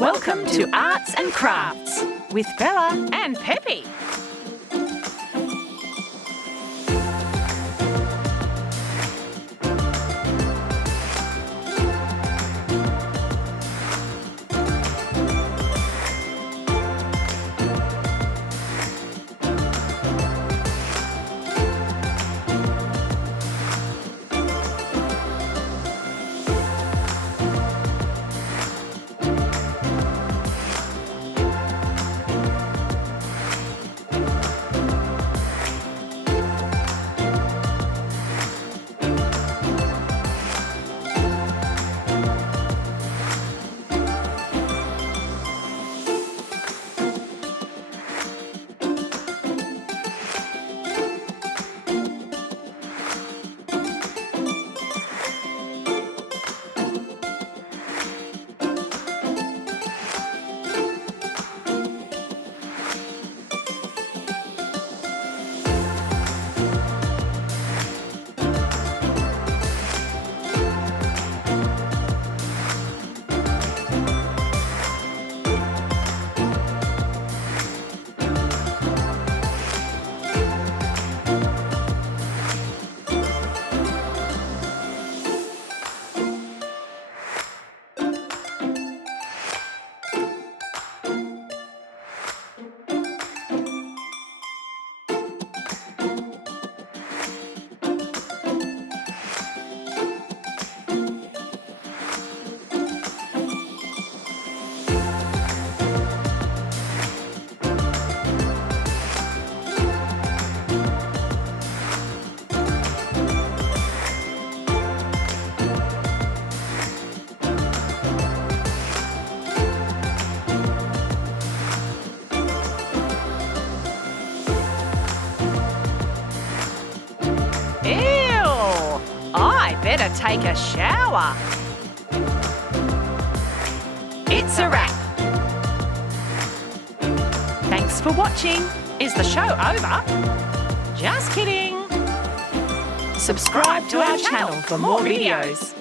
Welcome to Arts and Crafts with Bella and Pepe. Ew! I better take a shower. It's a wrap. Thanks for watching. Is the show over? Just kidding. Subscribe to our channel for more videos.